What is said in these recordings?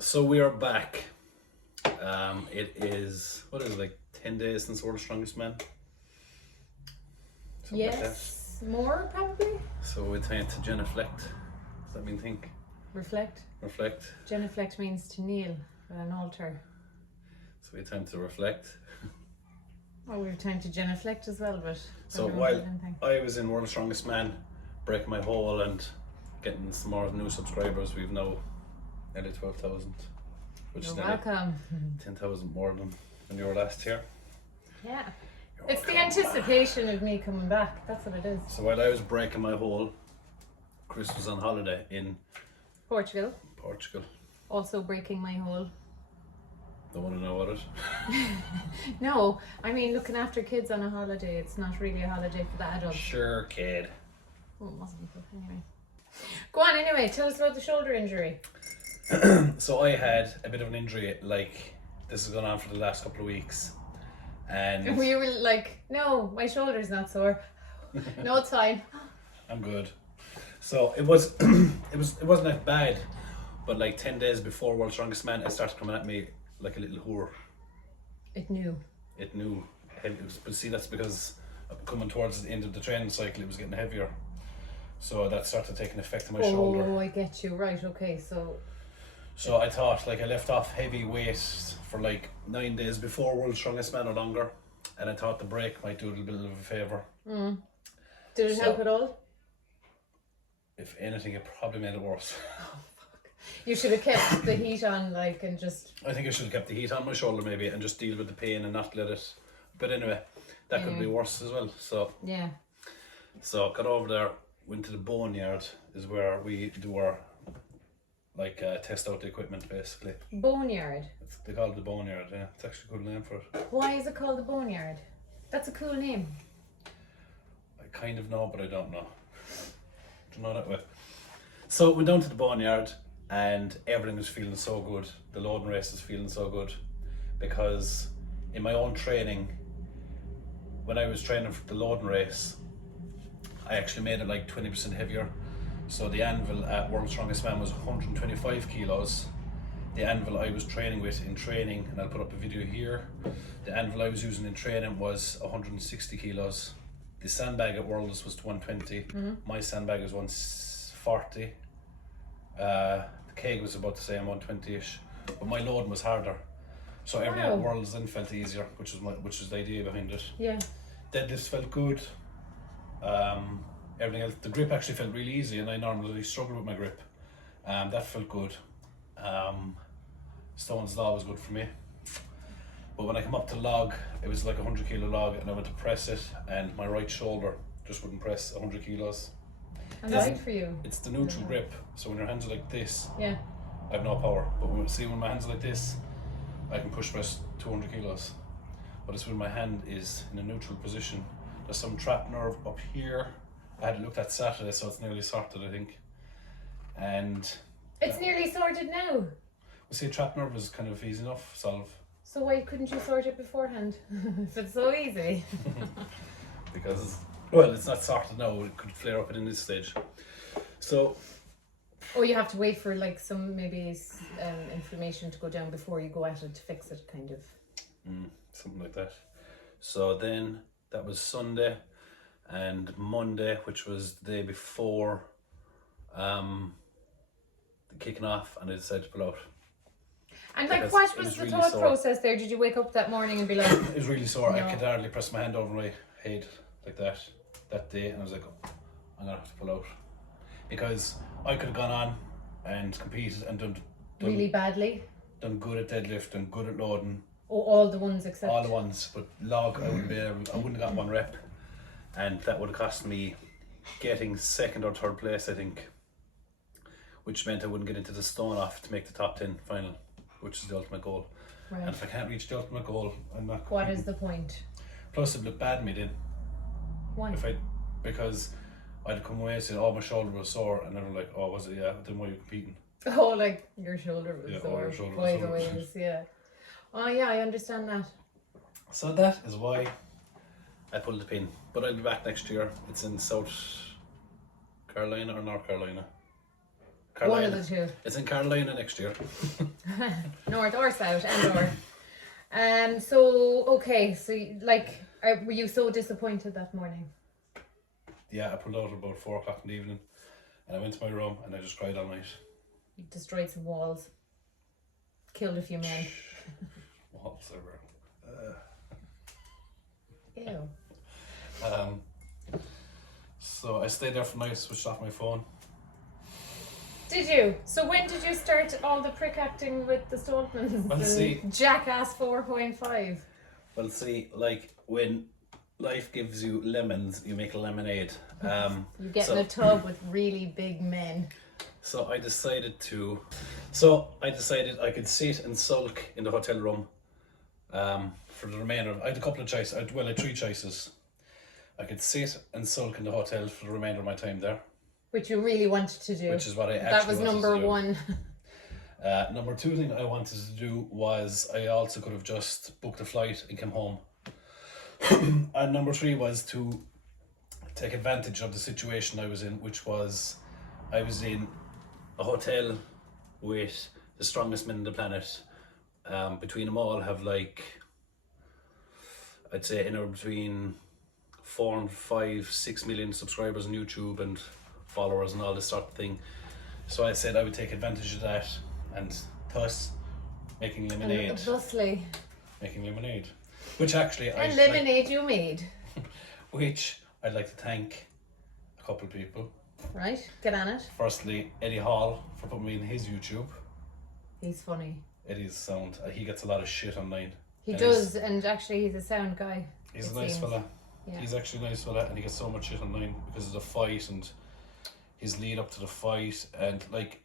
So we are back. It is, what is it, like 10 days since World's Strongest Man? Something like that. Yes, more probably. So we're trying to genuflect. Does that mean think? Reflect. Reflect. Genuflect means to kneel at an altar. So we attempt to reflect. Oh, we have time to genuflect as well, but So everyone while did anything. I was in World's Strongest Man, breaking my hole and getting some more new subscribers, we've now nearly 12,000, which You're is nearly welcome. 10,000 more than your last year. Yeah. You're It's the welcome. anticipation of me coming back. That's what it is. So while I was breaking my hole, Chris was on holiday in Portugal. Portugal. Also breaking my hole. Don't want to know what it. No, I mean looking after kids on a holiday. It's not really a holiday for the adults. Sure, kid. Oh, it wasn't, but anyway. Go on anyway, tell us about the shoulder injury. So I had a bit of an injury, like this has gone on for the last couple of weeks, and We were like, no, my shoulder's not sore. No, it's fine. I'm good. So it was, it wasn't that bad, but like 10 days before World's Strongest Man, it started coming at me like a little whore. It knew. It knew. But see, that's because coming towards the end of the training cycle, it was getting heavier. So that started taking effect on my shoulder. Oh, I get you. Right, okay, so So I thought, like, I left off heavy weight for like 9 days before World's Strongest Man or longer, and I thought the break might do a little bit of a favour. did it So- help at all? If anything, it probably made it worse. You should have kept the heat on, like, and just. I think I should have kept the heat on my shoulder maybe and just deal with the pain and not let it. But anyway, that could be worse as well. Yeah. So got over there, went to the boneyard, is where we do our test out the equipment basically. Boneyard. They call it the boneyard. Yeah, it's actually a good name for it. Why is it called the Boneyard? That's a cool name. I kind of know, but I don't know. Don't know that way. So went down to the boneyard and everything was feeling so good. The loading race is feeling so good because in my own training, when I was training for the loading race, I actually made it like 20% heavier. So the anvil at World's Strongest Man was 125 kilos. The anvil I was training with in training, and I'll put up a video here, the anvil I was using in training was 160 kilos. The sandbag at Worlds was 120. My sandbag was 140. The keg was about the same, 120ish. But my loading was harder. So everything at Wow. Worlds then felt easier, which is the idea behind it. Yeah. Deadlifts felt good. Everything else, the grip actually felt really easy, and I normally struggle with my grip. That felt good. Stone's Law was good for me. But when I come up to log, it was like a 100 kilo log, and I went to press it, and my right shoulder just wouldn't press 100 kilos. And right for you. It's the neutral grip, so when your hands are like this, Yeah. I have no power. But when my hands are like this, I can push press 200 kilos. But it's when my hand is in a neutral position. There's some trapped nerve up here. I had it looked at Saturday, so it's nearly sorted, I think. And It's nearly sorted now. we see trapped nerve is kind of easy enough, solve. So why couldn't you sort it beforehand? If it's so easy. Because, well, it's not sorted now, it could flare up at any stage. So, Or you have to wait for like some maybe inflammation to go down before you go at it to fix it, kind of. something like that. So then, that was Sunday, and Monday, which was the day before the kicking off, and I decided to pull out. And like, Because what it was was the really thought sore. process there? Did you wake up that morning and be like, It was really sore. I No. could hardly press my hand over my head like that day, and I was like, oh, I'm gonna have to pull out. Because I could have gone on and competed and done really badly? good at deadlift and good at loading, Oh, all the ones except. all the ones, but log I wouldn't have got one rep, and that would have cost me getting second or third place, I think, which meant I wouldn't get into the stone off to make the top 10 final, which is the ultimate goal. Right. And if I can't reach the ultimate goal, I'm not What competing. is the point? Plus it looked bad in me then. Why? Because I'd come away and said, oh, my shoulder was sore, and they were like, oh, was it? Yeah, then why are you competing? Oh, like your shoulder was Yeah, sore. your shoulder was By the sore. ways, yeah. Oh yeah, I understand that. So that is why I pulled the pin. But I'll be back next year. It's in South Carolina or North Carolina. One of the two. It's in Carolina next year. North or south and or. So okay, so were you so disappointed that morning? Yeah, I pulled out about 4 o'clock in the evening, and I went to my room and I just cried all night. You destroyed some walls. Killed a few men. Walls everywhere. Ew. So I stayed there for night, switched off my phone. Did you? So when did you start all the prick acting with the Stoltmans? Well, see, Jackass 4.5. Well, see, like when life gives you lemons, you make a lemonade. You get in a tub with really big men. So I decided I could sit and sulk in the hotel room for the remainder of, I had a couple of choices, I had 3 choices. I could sit and sulk in the hotel for the remainder of my time there. Which you really wanted to do. Which is what I actually That was wanted number to do. 1. Number 2 thing I wanted to do was I also could have just booked a flight and come home. And number 3 was to take advantage of the situation I was in, which was I was in a hotel with the strongest men on the planet. Between them all have like, I'd say anywhere between 4 and 5, 6 million subscribers on YouTube and followers and all this sort of thing. So I said I would take advantage of that, and thus making lemonade. Thusly. Making lemonade. Which actually And lemonade you made. Which I'd like to thank a couple of people. Right, get on it. Firstly, Eddie Hall for putting me in his YouTube. He's funny. Eddie's sound. He gets a lot of shit online. He does, and actually he's a sound guy. He's a nice fella. Yeah. He's actually a nice fella, and he gets so much shit online because of the fight and his lead up to the fight, and like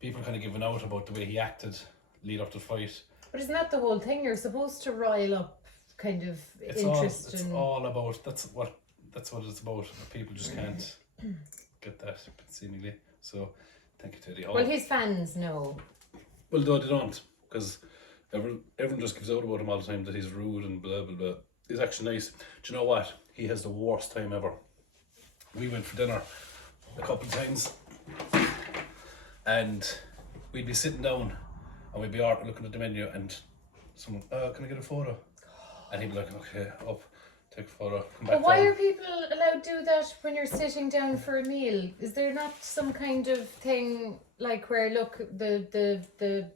people kind of giving out about the way he acted lead up to the fight. But isn't that the whole thing? You're supposed to rile up kind of interest. It's all about, that's what it's about. People just can't get that seemingly. So thank you to Eddie Hall. Well, his fans know. Well, no, they don't, because everyone just gives out about him all the time that he's rude and blah blah blah. He's actually nice. Do you know what? He has the worst time ever. We went for dinner a couple of times, and we'd be sitting down, and we'd be looking at the menu, and someone, can I get a photo? And he'd be like, okay, up, take a photo, come back But why down. are people allowed to do that when you're sitting down for a meal? Is there not some kind of thing like where, look, the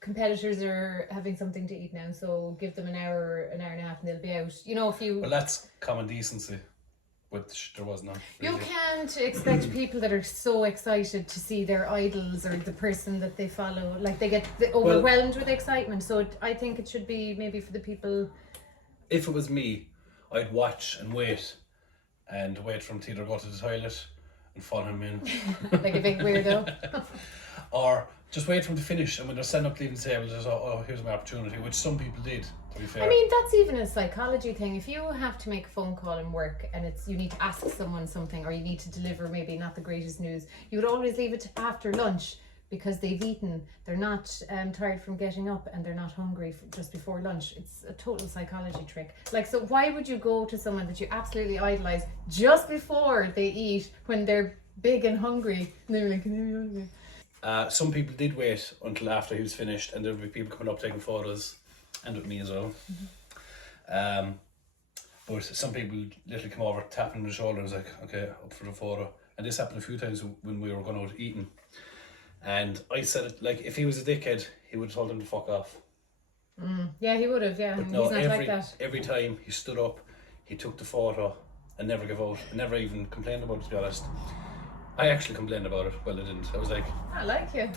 competitors are having something to eat now, so give them an hour and a half and they'll be out. You know, if you... Well, that's common decency, which there was none. Really. You can't expect people that are so excited to see their idols or the person that they follow, like they get overwhelmed with excitement. So I think it should be maybe for the people... If it was me, I'd watch and wait for him to either go to the toilet and follow him in. Like a big weirdo. Or just wait for him to finish, and when they're standing up leaving the table, just here's my opportunity, which some people did, to be fair. I mean, that's even a psychology thing. If you have to make a phone call in work and you need to ask someone something, or you need to deliver maybe not the greatest news, you would always leave it to after lunch, because they've eaten, they're not tired from getting up, and they're not hungry just before lunch. It's a total psychology trick. Like, so why would you go to someone that you absolutely idolize just before they eat when they're big and hungry? And they're like, can you be hungry? Some people did wait until after he was finished, and there would be people coming up taking photos, and with me as well. Mm-hmm. But some people literally come over, tapping on the shoulder, and was like, okay, up for the photo. And this happened a few times when we were going out eating. And I said it, like, if he was a dickhead, he would have told him to fuck off. Yeah, he would have, yeah. But He's no, not like that. every time he stood up, he took the photo and never gave out, and never even complained about it, to be honest. I actually complained about it. Well, I didn't. I was like... I like you.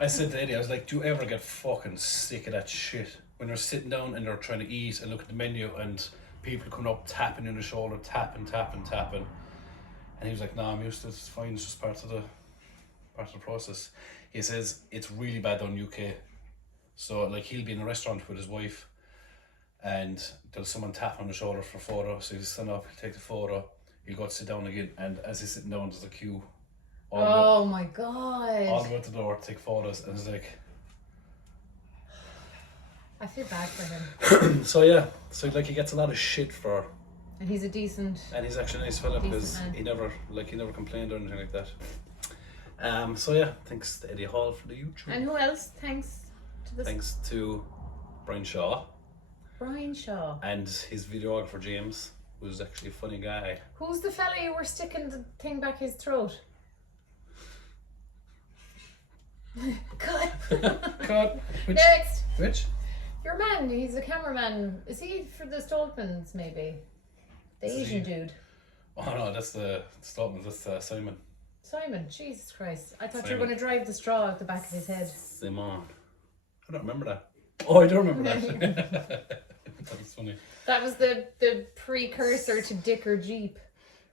I said to Eddie, I was like, do you ever get fucking sick of that shit? When they're sitting down and they're trying to eat and look at the menu and people coming up tapping in the shoulder, tapping. And he was like, no, I'm used to it, it's fine, it's just part of the process. He says it's really bad down UK. So like he'll be in a restaurant with his wife and there's someone tapping on the shoulder for a photo, so he'll stand up, he'll take the photo, he'll go to sit down again, and as he's sitting down there's a queue all my god. all the way to the door to take photos, and it's like... I feel bad for him. So yeah, so like he gets a lot of shit for... And he's a decent... And he's actually a nice fella because man. he never complained or anything like that. So yeah, thanks to Eddie Hall for the YouTube. And who else? Thanks to the Thanks to Brian Shaw Brian Shaw. and his videographer James, who's actually a funny guy. Who's the fella you were sticking the thing back his throat? Cut. God, Next. which? Your man, he's a cameraman. Is he for the Stoltmans, maybe? The Asian dude. Oh no, that's the Stoltman. That's Simon. Simon, Jesus Christ. I thought you Simon. were going to drive the straw out the back of his head. Simon. I don't remember that. Oh, I do remember that. That was funny. That was the precursor to Dicker Jeep.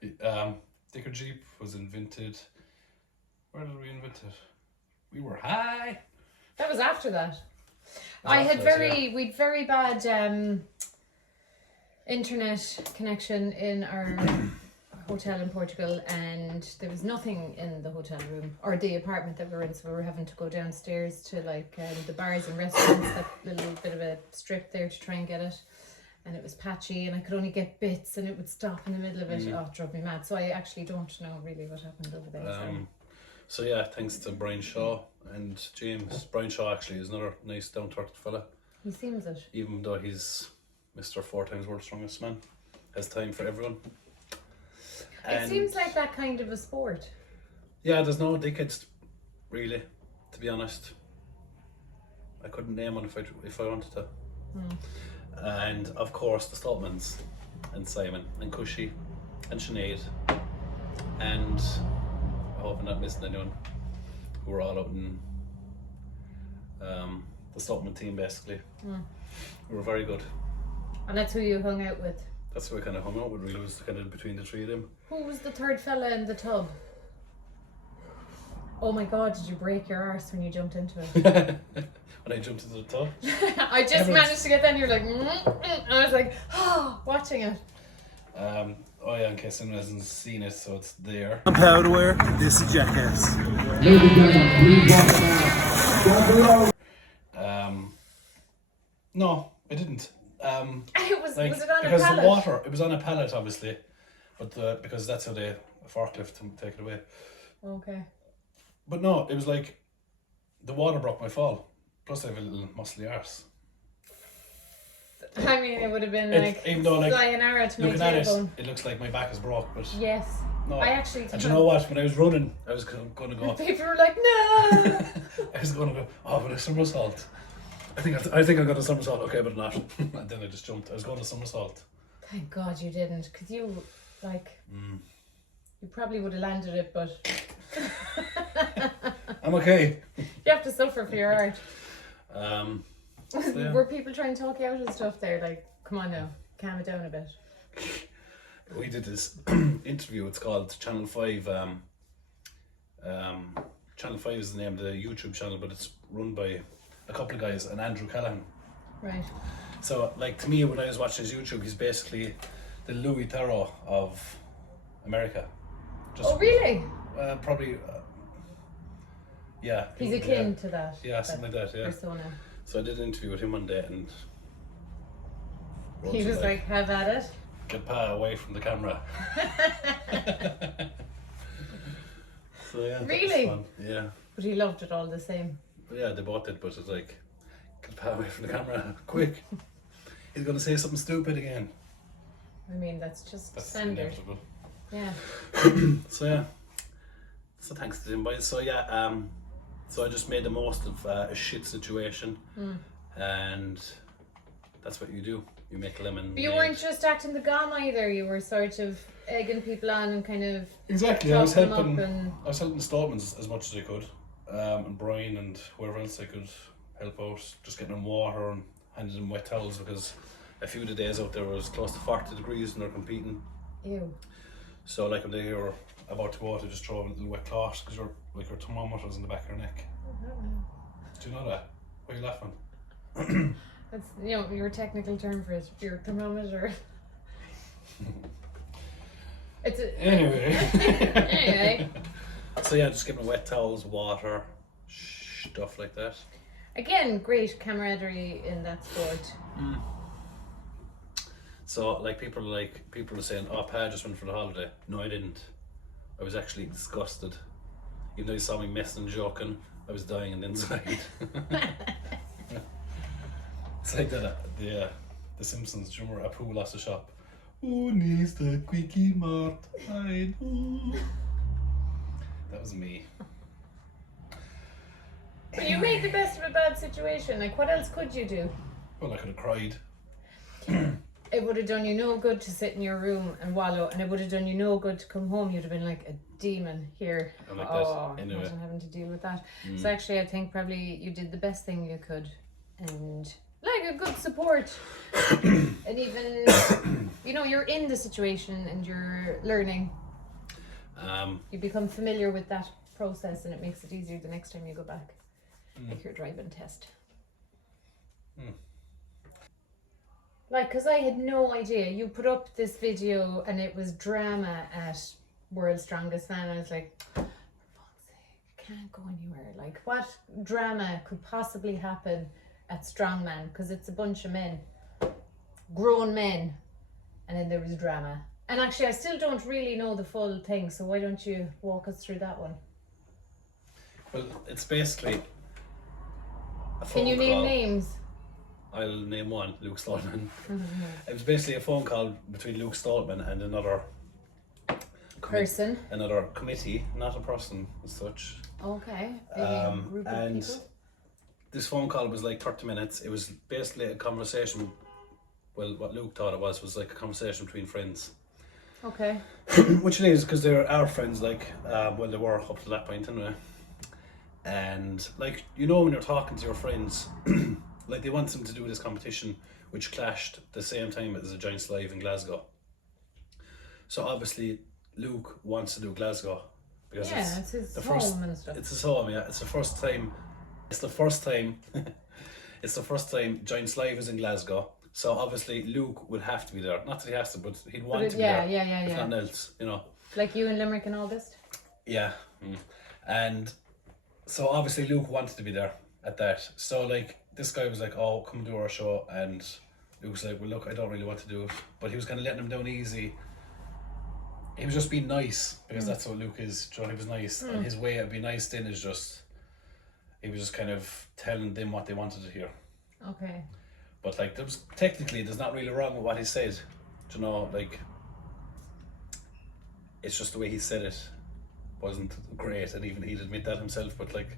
Dicker Jeep was invented. Where did we invent it? We were high. That was after that. After We'd very bad internet connection in our hotel in Portugal, and there was nothing in the hotel room or the apartment that we were in, so we were having to go downstairs to like the bars and restaurants, that little bit of a strip there to try and get it, and it was patchy and I could only get bits and it would stop in the middle of it. Oh, it drove me mad. So I actually don't know really what happened over there. So yeah, thanks to Brian Shaw and James. Brian Shaw actually is another nice down-to-earth fella. He seems it. Even though he's Mr. 4 times world's strongest man, has time for everyone. It seems like that kind of a sport. Yeah, there's no dickheads, really, to be honest. I couldn't name one if I wanted to. And of course the Stoltmans and Simon and Cushy and Sinead and I hope I'm not missing anyone, who were all out in the Stoltman team basically. We were very good. And that's who you hung out with. That's who I kind of hung out with, really, was kind of between the three of them. Who was the third fella in the tub? Oh my god, did you break your arse when you jumped into it? When I jumped into the tub. I just managed to get there and you're like, and I was like, oh, watching it. Oh yeah, in case anyone hasn't seen it, so it's there. I'm proud to wear this jackass. No, I didn't. Was it on a because pallet? the water, it was on a pallet obviously, but because that's how they forklift to take it away. Okay. But no, it was like the water broke my fall. Plus I have a little muscly arse. I mean, it would have been Even though, like, sayonara to my looking at it, tailbone. it looks like my back is broke, but Yes. no. I actually. And you know what? When I was running, I was going to go. People were like, no. I was going to go. Oh, but a somersault. I think I got a somersault. Okay, but not. And then I just jumped. I was going to somersault. Thank God you didn't, because you you probably would have landed it, but I'm okay. you have to suffer for your art. So, yeah. Were people trying to talk you out of stuff there? Like, come on now, calm it down a bit. We did this interview. It's called Channel 5. Channel 5 is the name of the YouTube channel, but it's run by a couple of guys and Andrew Callahan. Right. So, like, to me, when I was watching his YouTube, he's basically the Louis Theroux of America. Oh, really? Probably. Yeah. He's akin to that. Yeah, something like that. Yeah. Persona. So I did an interview with him one day, and He was like, have at it. "Get Pa away from the camera." So yeah. that was Really? fun. Yeah. But he loved it all the same. But yeah, they both did, but it's like, "Get Pa away from the camera, quick! He's gonna say something stupid again." I mean, that's just That's standard. inevitable. Yeah. So yeah. So thanks to them boys. So yeah, so I just made the most of a shit situation, and that's what you do. You make lemon. But you weren't just acting the gom either. You were sort of egging people on and kind of Exactly. I was chopping them helping. up and I was helping Stoltmans as much as I could, and Brian and whoever else I could help out, just getting them water and handing them wet towels, because a few of the days out there was close to 40 degrees and they're competing. ew. So like when they were about to go out, I just throw them a little wet cloth, because your thermometer's in the back of your neck. Do you know that? Why are you laughing? That's your technical term for it. Your thermometer. It's a, Anyway. anyway. So yeah, just give them wet towels, water, stuff like that. Again, great camaraderie in that sport. So like people are saying, "Oh, Pa just went for the holiday." No, I didn't. I was actually disgusted. Even though he saw me messing and joking, I was dying on the inside. It's like that, the Simpsons, do you remember Apu lost the shop? Oh, needs the quickie mart, I know. That was me. But you made the best of a bad situation. Like, what else could you do? Well, I could have cried. It would have done you no good to sit in your room and wallow, and it would have done you no good to come home. You'd have been like a demon here. I'm like that, anyway. Imagine having to deal with that. So actually, I think probably you did the best thing you could, and like a good support, and even you're in the situation and you're learning. You become familiar with that process, and it makes it easier the next time you go back, like your driving test. Like, because I had no idea. You put up this video and it was drama at World's Strongest Man. I was like, for fuck's sake, I can't go anywhere. Like, what drama could possibly happen at Strongman? Because it's a bunch of men, grown men, and then there was drama. And actually, I still don't really know the full thing, so why don't you walk us through that one? Well, it's basically a phone Can you name call. names? I'll name one, Luke Stoltman. It was basically a phone call between Luke Stoltman and another Person. another committee, not a person as such. Okay. Maybe a group of And people. this phone call was like 30 minutes. It was basically a conversation. Well, what Luke thought it was like a conversation between friends. Okay. Which it is, because they're our friends, like, well, they were up to that point anyway. And, like, when you're talking to your friends, like, they want them to do this competition, which clashed the same time as the Giants Live in Glasgow. So, obviously, Luke wants to do Glasgow. Because it's his home and stuff. It's his home, yeah. It's the first time it's the first time Giants Live is in Glasgow. So obviously Luke would have to be there. Not that he has to, but he'd want to be there. Yeah. If nothing else, Like you in Limerick in August? Yeah. And so obviously Luke wanted to be there at that. So like this guy was like, oh, come do our show, and Luke was like, well look, I don't really want to do it. But he was kind of letting him down easy. He was just being nice, because that's what Luke is. He was nice. And his way of being nice then is just, he was just kind of telling them what they wanted to hear. Okay. But like there's not really wrong with what he said. Like it's just the way he said it wasn't great, and even he'd admit that himself, but like.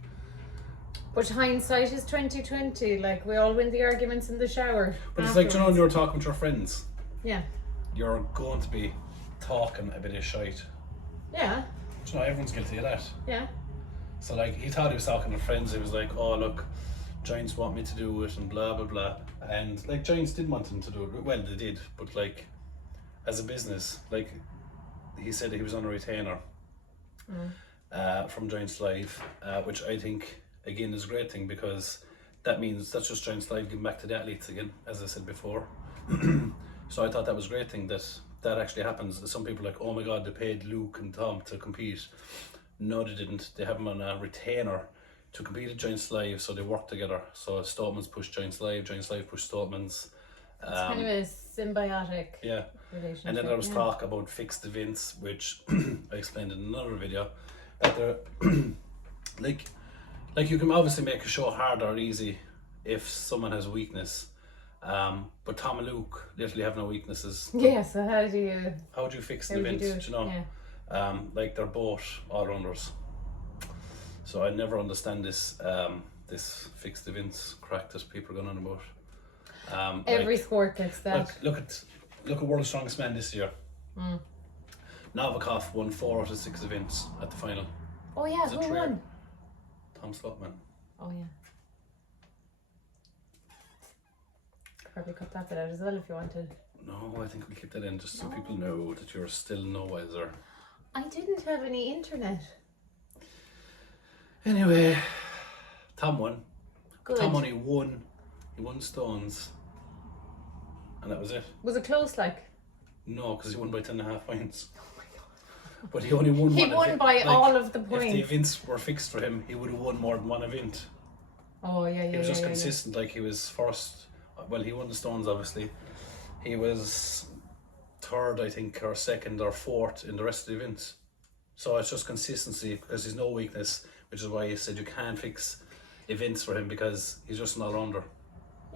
But hindsight is 2020, like we all win the arguments in the shower. But it's like, when you're talking with your friends, yeah, you're going to be talking a bit of shite. Yeah. Everyone's guilty of that. Yeah. So like he thought he was talking to friends, he was like, oh look, Giants want me to do it and blah blah blah. And like Giants did want him to do it. Well, they did, but like as a business, like he said he was on a retainer from Giants Live, which I think again is a great thing, because that means that's just Giants Live giving back to the athletes again, as I said before. So I thought that was a great thing that actually happens. Some people are like, oh my god, they paid Luke and Tom to compete. No, they didn't. They have him on a retainer to compete at Giants Live, so they work together. So Stoltman's pushed Giants Live pushed Stoltman's. It's kind of a symbiotic relationship. And then there was talk about fixed events, which I explained in another video, that they're like you can obviously make a show hard or easy if someone has a weakness. But Tom and Luke literally have no weaknesses. Yeah, so how do you fix the event? Yeah. Like they're both all-rounders. So I never understand this this fixed events crack that people are going on about. Every sport gets that. Look at World's Strongest Man this year. Novikov won 4 out of 6 events at the final. Oh yeah, who won? Tom Stoltman. Oh yeah. Probably cut that bit out as well if you wanted. No, I think we'll keep that in just so people know that you're still no wiser. I didn't have any internet. Anyway, Tom won. Good. Tom only won. He won stones. And that was it. Was it close, like? No, because he won by 10.5 points. Oh my god. But he only won He one won event. by all of the points. If the events were fixed for him, he would have won more than one event. Oh yeah. He was just consistent, like he was first. Well, he won the stones, obviously. He was third, I think, or second or fourth in the rest of the events. So it's just consistency because he's no weakness, which is why you said you can't fix events for him because he's just an all-rounder.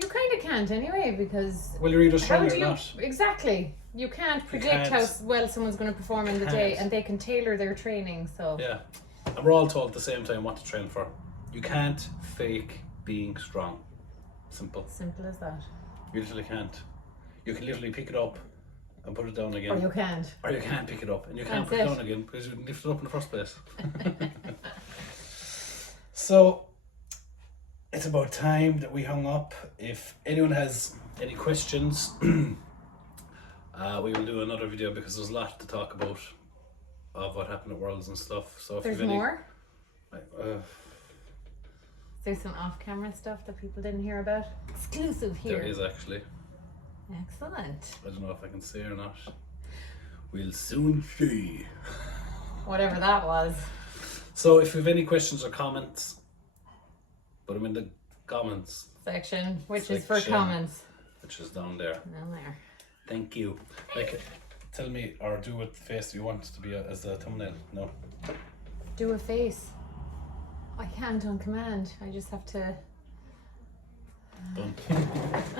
You kind of can't anyway because Well, you're either how strong do or you not. exactly? You can't predict can't. how well someone's going to perform in the day, can't. and they can tailor their training. So Yeah. And we're all told at the same time what to train for. You can't fake being strong. Simple. simple as that. You literally can't. You can literally pick it up and put it down again. Or you can't. Or you can't pick it up and you can't That's put it it. down again because you didn't lift it up in the first place. So it's about time that we hung up. If anyone has any questions, we will do another video because there's a lot to talk about of what happened at Worlds and stuff. So if There's you've any, more. There's some off-camera stuff that people didn't hear about. Exclusive here. there is actually. Excellent. I don't know if I can say or not. We'll soon see. Whatever that was. So if you have any questions or comments, put them in the comments, Section, which is for Section. comments. which is down there. Down there. Thank you. Like, tell me or do what face you want to be as a thumbnail. No. Do a face. I can't on command. I just have to. Done.